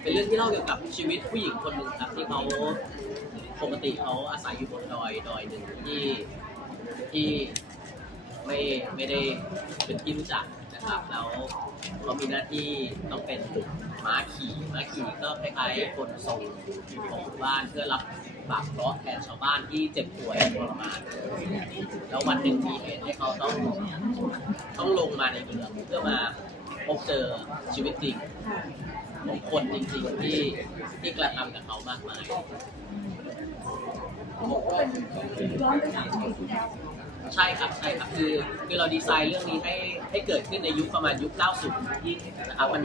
เป็นเรื่องที่เล่าเกี่ยวกับชีวิตผู้หญิงคนหนึ่งครับที่เขาปกติเขาอาศัยอยู่บนดอยดอยหนึ่งที่ที่ไม่ไม่ได้เป็นที่รู้จักนะครับแล้วเขามีหน้าที่ต้องเป็นม้าขี่ม้าขี่ก็คล้ายๆคนส่งของบ้านเพื่อรับบาปเคราะห์แทนชาวบ้านที่เจ็บป่วยทรมานแล้ววันหนึ่งมีเหตุให้เขาต้องต้องลงมาในเมืองเพื่อมา บเจอชีวิตจริงของคนจริงๆที่ที่กระทำกับเขามากมายใช่ครับใช่ครับคือคือเราดีไซน์เรื่องนี้ให้ให้เกิดขึ้นในยุคประมาณยุค 90ที่นะครับมัน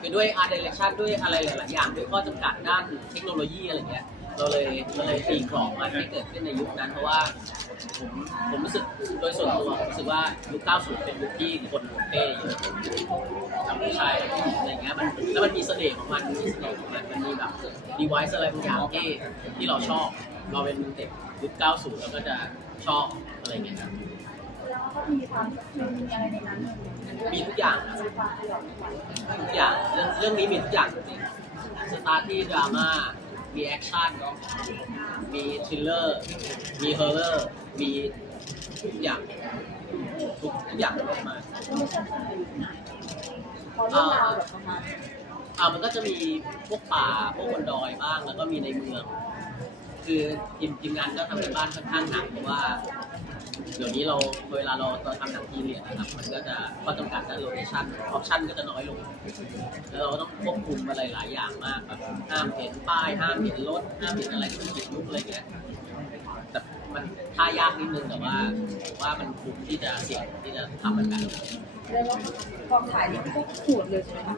คือด้วย art direction ด้วยอะไรหลายๆอย่างด้วยข้อจำกัดด้านเทคโนโลยีอะไรเงี้ยเราเลยเราเลยตีกรอบมันให้เกิดขึ้นในยุคนั้นเพราะว่า ผมผมรู้สึกโดยส่วนตัวผมรู้สึกว่ายุค90 เป็นยุคที่คนเป้เยอะทำใช่อะไรเงี้ยมันแล้วมันมีเสน่ห์ของมันมีเสน่ห์ของมันมันมีแบบดีไวซ์อะไรบางอย่างที่ที่เราชอบ เราเป็นเด็กยุค90 แล้วก็จะชอบอะไรเงี้ยครับแล้วก็มีความมีอะไรในนั้นมีทุกอย่างทุกอย่างเรื่องเรื่องนี้มีทุกอย่างจริงสตาร์ทที่ดราม่า มีแอคชั่นมีทริลเลอร์ มีเฮอร์เรอร์ มีทุกอย่างทุกทุกอย่างออกมาพอเรื่องราวแบบประมาณอ่ามันก็จะมีพวกป่าพวกบนดอยบ้างแล้วก็มีในเมือง คือทีมทีมงานก็ทำกันบ้านค่อนข้างหนักเพราะว่า เดี๋ยวนี้เราเวลาเราตอนทำหนังทีเรียดนะครับ มันก็จะข้อจำกัดด้านโลเคชั่นออปชั่นก็จะน้อยลง แล้วเราต้องควบคุมอะไรหลายอย่างมากแบบห้ามเห็นป้ายห้ามเห็นรถห้ามเห็นอะไรที่มันผิดรูปอะไรเงี้ยแต่ มันท่ายากนิดนึงแต่ว่าผมว่ามันคุ้มที่จะเสี่ยงที่จะทำมันแบบเรียกว่ากองถ่ายนี่ก็โหดเลยใช่ไหมคะ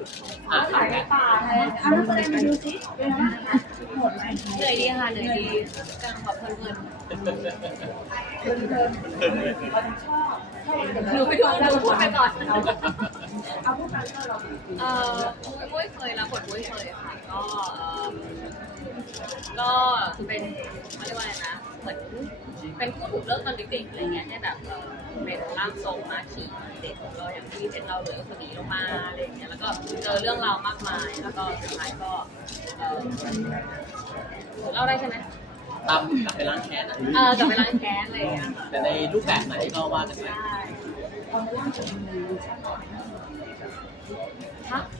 อะถ่ายในป่าไงอะนักแสดงมาดูสิเป็นไงบ้างโหดไหมเหนื่อยดีค่ะเหนื่อยดีกำลังแบบเพลินเพลินเพลินเราชอบชอบหนูไปดูหนูพูดไปก่อนเอาพวกนั้นก็เราเอ่อมุ้ยเคยรับบทมุ้ยเคยค่ะก็เอิ่มก็เป็นเขาเรียกว่าอะไรนะ เหมือนเป็นผู้ถูกเลิกตอนเด็กๆอะไรเงี้ยให้แบบเอ่อเป็นร่างทรงมาขี่เด็กก็อย่างที่เป็นเราเลยก็คือหนีลงมาอะไรเงี้ยแล้วก็เจอเรื่องราวมากมาย แล้วก็สุดท้ายก็เอ่อเล่าได้ใช่ไหมตามกลับไปล้างแค้นอะเออกลับไปล้างแค้นอะไรอย่างเงี้ยค่ะแต่ในรูปแบบไหนก็ว่ากันไปใช่ตอนในร่างกายมันมีชัดฮะใน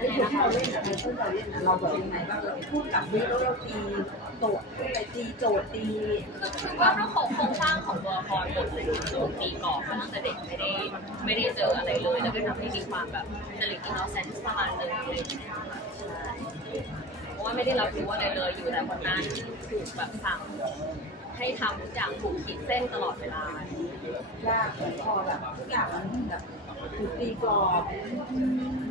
ที่เราเล่นในที่เราเล่นเราแบบยังไงบ้างเราพูดกับวิแล้วเราตีโจทย์อะไรตีโจทย์ตีคือว่าเพราะโครงสร้างของตัวละครบทเลยโดนตีกรอบตั้งแต่เด็กไม่ได้ไม่ได้เจออะไรเลยแล้วก็ทำให้มีความแบบจริตอินโนเซนส์ประมาณนึงอะไรอย่างเงี้ยค่ะใช่เพราะว่าไม่ได้รับรู้อะไรเลยอยู่แต่คนนั้นถูกแบบสั่ง ให้ทำทุกอย่างถูกขีดเส้นตลอดเวลายากพอแบบทุกอย่างมันแบบถูกตีกรอบ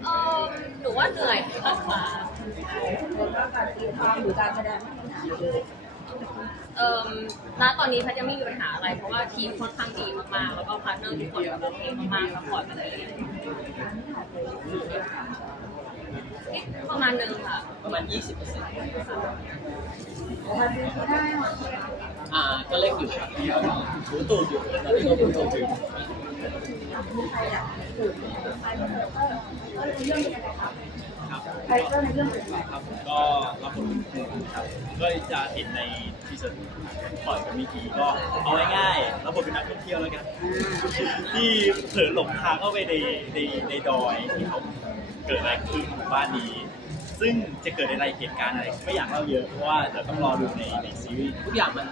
เออหนูว่าเหนื่อยมากกว่าแล้วก็การตีความหรือการแสดงไม่มีปัญหาเลยเอ่มณตอนนี้แพทย์ยังไม่มีปัญหาอะไร เพราะว่าทีมค่อนข้างดีมากๆ แล้วก็พาร์ทเนอร์ทุกคนแบบโอเคมากๆซัพพอร์ตกันเลย ประมาณหนึงค่ะ ประมาณ 20%มันมีที่ได้อ่า ก็เล่นอยู่ครับหูตูดอยู่ตอนนี้ก็หูตูดอยู่มีใครอยากถือใครก็เถอะก็ในเรื่องเป็นยังไงครับใครก็ในเรื่องเป็นยังไงครับผมก็รับบทเป็นครูครับก็จะเห็นในทีเซอร์ปล่อยกับมีกีก็เอาง่ายๆรับบทเป็นนักท่องเที่ยวแล้วกัน ที่เผลอหลงทางเข้าไปในในในดอยที่เขา เกิดอะไรขึ้นหมู่บ้านนี้ ซึ่งจะเกิดอะไรเหตุการณ์อะไรไม่อยากเล่าเยอะเพราะว่าเดี๋ยวต้องรอดูในในซีรีส์ ทุกอย่างมัน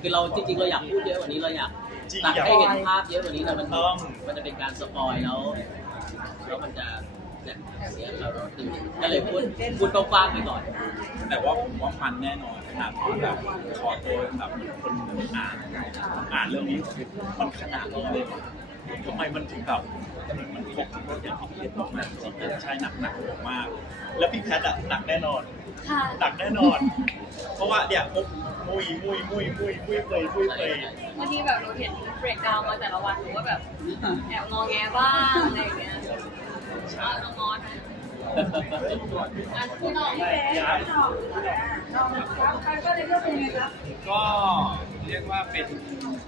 คือเราจริงๆ เราอยากพูดเยอะกว่านี้เราอยากจริงตัดอยากให้เห็นภาพเยอะกว่านี้แต่มันต้อง มันจะเป็นการสปอยแล้วแล้วมันจะเนี่ยเสียเราก็เลยพูดพูดกว้างๆไปก่อน แต่ว่าผมว่ามันแน่นอนขนาดตอนแบบขอตัวแบบคนอ่านอ่านเรื่องนี้มันขนาดนี้เลย ทำไมมันถึงแบบมันครบทุกอย่างที่เห็นบอกนะจริงๆใช่หนักหนักมาก แล้วพี่แพทย์อะหนักแน่นอนค่ะ หนักแน่นอน เพราะว่าเนี่ยมุกมุยมุยมุยมุยมุยเปยมุยเปยบางทีแบบเราเห็นเบรกดาวมาแต่ละวันหนูก็แบบแอบงอแงบ้างอะไรอย่างเงี้ยเอาน้องมอสนะอะพี่น้องพี่เบ๊น้องน้องครับใครก็ในเรื่องเป็นไงครับ ก็เรียกว่าเป็น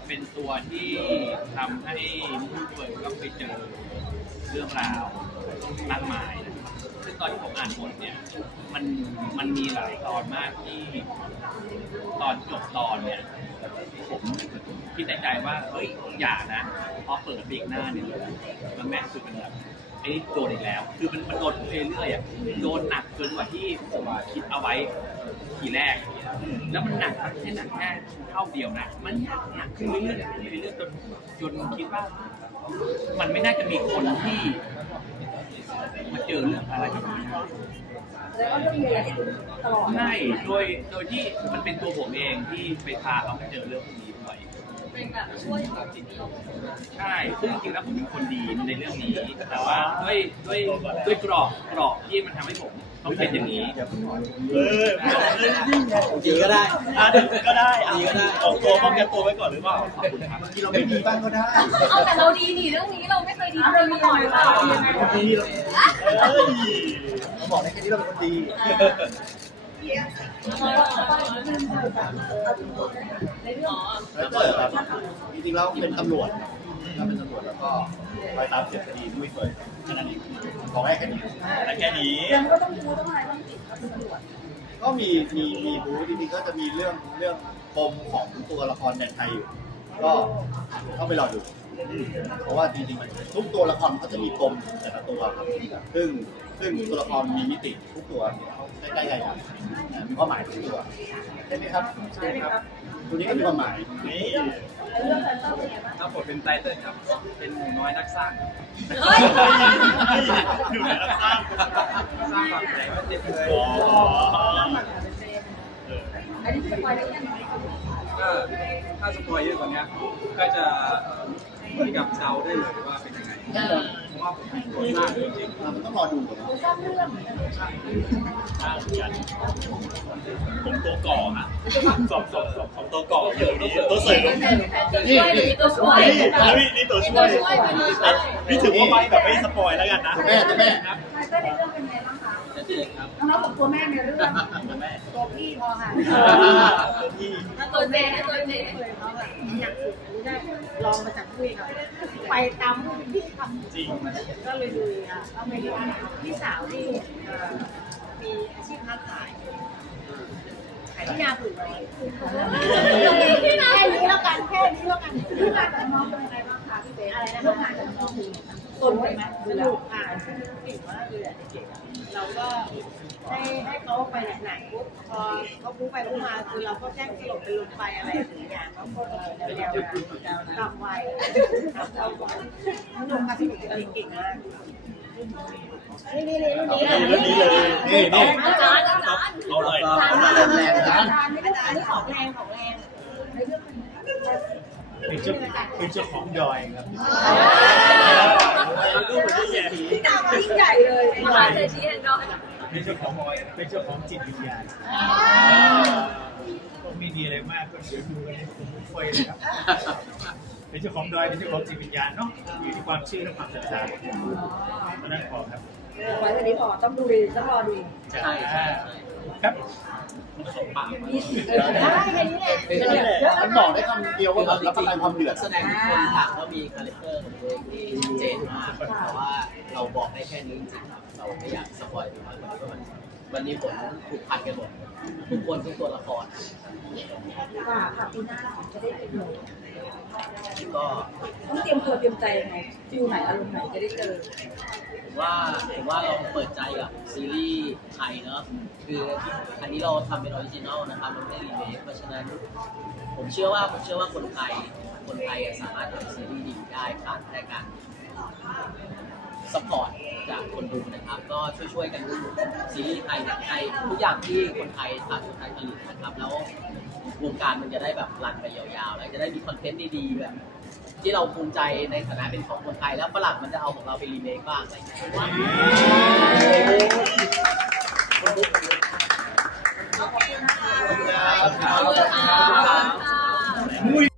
เป็นตัวที่ทำให้ผู้เปิดต้องไปเจอเรื่องราวมากมายนะครับซึ่งตอนที่ผมอ่านบทเนี่ย มันมันมีหลายตอนมากที่ตอนจบตอนเนี่ย ผมคิดในใจว่า เฮ้ย อย่านะพอเปิดบิ๊กหน้าเนี่ยมันแม่งคือเป็นแบบ ไอ้โดนอีกแล้ว คือมันมันโดนเรื่อยๆอะโดนหนักเกินกว่าที่ผมคิดเอาไว้ทีแรก แล้วมันหนักแค่หนักแค่เท่าเดียวนะ มันหนักหนักขึ้นเรื่อยๆขึ้นเรื่อยๆจนจนคิดว่า มันไม่น่าจะมีคนที่มาเจอเรื่องอะไรแบบนี้แล้วก็เรื่องมีอะไรตลอดใช่โดยโดยที่มันเป็นตัวผมเองที่ไปพาเขาไปเจอเรื่องพวกนี้บ่อย เป็นแบบช่วยแบบจิตนิยมใช่ ซึ่งจริงๆแล้วผมเป็นคนดีในเรื่องนี้ แต่ว่าด้วยด้วยด้วยกรอบกรอบที่มันทำให้ผมต้องเป็นอย่างนี้ เออเออนี่ไงจริงก็ได้อะก็ได้อะดีก็ได้ออกตัวป้องกันตัวไว้ก่อนหรือเปล่าขอบคุณครับที่เราไม่ดีบ้างก็ได้เอาแต่เราดีนี่เรื่องนี้เราไม่เคยดีเลยมาก่อนเลยค่ะดีเราเอ้ยเราบอกในแค่นี้เราเป็นคนดีในเรื่อง แล้วก็แบบจริงๆแล้วเป็นตำรวจเราเป็นตำรวจแล้วก็ไปตามเสียคดีด้วยเคยแค่นั้นเองของแรกแค่นี้แต่แค่นี้เรื่องก็ต้องรู้ต้องอะไรต้องติดต้องตำรวจก็มีมีมีบูจริงๆก็จะมีเรื่องเรื่องปมของตัวละครในไทยอยู่ ก็เข้าไปรอดู เพราะว่าจริงๆทุกตัวละครเขาจะมีปมแต่ละตัวครับซึ่งซึ่งตัวละครมีมิติทุกตัวใกล้ๆกันมีความหมายทุกตัวใช่ไหมครับใช่ครับตัวนี้ก็มีความหมายนี่นเตอร์เป็นไงบ้างครับผมเป็นไตเติ้ลครับ เป็นหนูน้อยนักสร้างเฮ้ยอยู่ไหนรับทราบสร้างแบบไหนว่าเจ็บเลยอ๋ออันนี้เป็นปล่อยได้ยังไงก็ถ้าสปอยเยอะกว่านี้ก็จะ เหมือนกับเดาได้เลยว่าเป็นยังไงเพราะว่าผมเป็นคนสร้างจริงเราต้องรอดูก่อนนะสร้างเรื่องถ้างเหมือนผมตัวก่อฮะสองสองสองสองตัวก่อเดี๋ยวนี้ตัวเสริมนี่มีตัวช่วยนี่นี่ตัวช่วยนี่ถือว่าไม่แบบไม่สปอยแล้วกันนะตัวแม่ตัวแม่ครเตอร์ในเรื่องเป็นไงบ้างคะจะเจอครับน้องๆบอกตัวแม่ในเรื่องตัวพี่พอค่ะตัวพี่ตัวเจนะตัวเจเลยเขาแบบอยากฝึกรู้ได้ ลองมาจากคุยกับไปตามที่ทำจริงก็เลยดูอะเอาไปดูพี่สาวที่เอ่อมีอาชีพค้าขายขายที่นาผืนไว้ที่นาแค่นี้แล้วกันแค่นี้แล้วกันร่วมงานกับน้องเป็นยังไงบ้างคะพี่เบส อะไรนะร่วมงานกับน้องตนไปไหมสนุกอ่านซึ่งปิดมากเลยอะเด็กๆเราก็ให้ให้เขาไปไหนๆปุ๊บพอเขาพูดไปพูดมาคือเราก็แจ้งสลบเป็นลมไปอะไรอย่างเงี้ยเขาก็แนวๆกลับไวเราก็ลงมาสนุกจริงเก่งมากนี่นี่นี่รุ่นนี้เรื่องนี้ยนี่นี่อาจารย์อาจารย์เอาเลยอาจารย์แรงนะอาจารย์นี่อาจารย์นี่ของแรงของแรงใน เรื่องเป็นเจ้าเป็นเจ้าของดอยครับดูเหมือนจะแย่ที่ดาวยิ่งใหญ่เลยมหาเศรษฐีแห่งดอยเป็นเจ้าของเป็นเจ้าของจิตวิญญาณก็มีดีอะไรมากก็เดี๋ยวดูกันในกลุ่มบุฟเฟ่ต์เลยครับเป็นเจ้าของดอยเป็นเจ้าของจิตวิญญาณเนาะอยู่ที่ความเชื่อและความศรัทธาเพราะนั้นพอครับไว้วันนี้พอต้องดูดีต้องรอดูใช่ใช่ใช่ ครับได้แค่นี้แหละมันบอกได้คำเดียวว่าแบบรับประทานความเดือดแสดงทุกคนต่างก็มีคาแรคเตอร์ของตัวเองที่ชัดเจนมากแต่ว่าเราบอกได้แค่นี้จริงๆครับเราไม่อยากสปอยล์ไปมากกว่านี้เพราะมันมันมีผลผูกพันกันหมดทุกคนทุกตัวละครค่ะค่ะปีหน้าจะได้เป็นหนูก็ต้องเตรียมตัวเตรียมใจยังไงฟิลไหนอารมณ์ไหนจะได้เจอ ผมว่าผมว่าเราเปิดใจกับซีรีส์ ไทยเนอะคืออันนี้เราทำเป็นออริจินอลนะครับเราไม่ได้รีเมคเพราะฉะนั้น ผมเชื่อว่าผมเชื่อว่าคนไทยคนไทยสามารถทำซีรีส์ดีได้ผ่านแค่การ สปอร์ตจากคนดูนะครับ ก็ช่วยๆกันดูซีรีส์ไทยหนังไทยทุกอย่างที่คนไทยทำคนไทยผลิตนะครับ แล้ววงการมันจะได้แบบรันไปยาวๆ แล้วจะได้มีคอนเทนต์ดีๆแบบ ที่เราภูมิใจในฐานะเป็นของคนไทย แล้วฝรั่งมันจะเอาของเราไปรีเมคบ้างอะไรอย่างเงี้ยขอบคุณค่ะ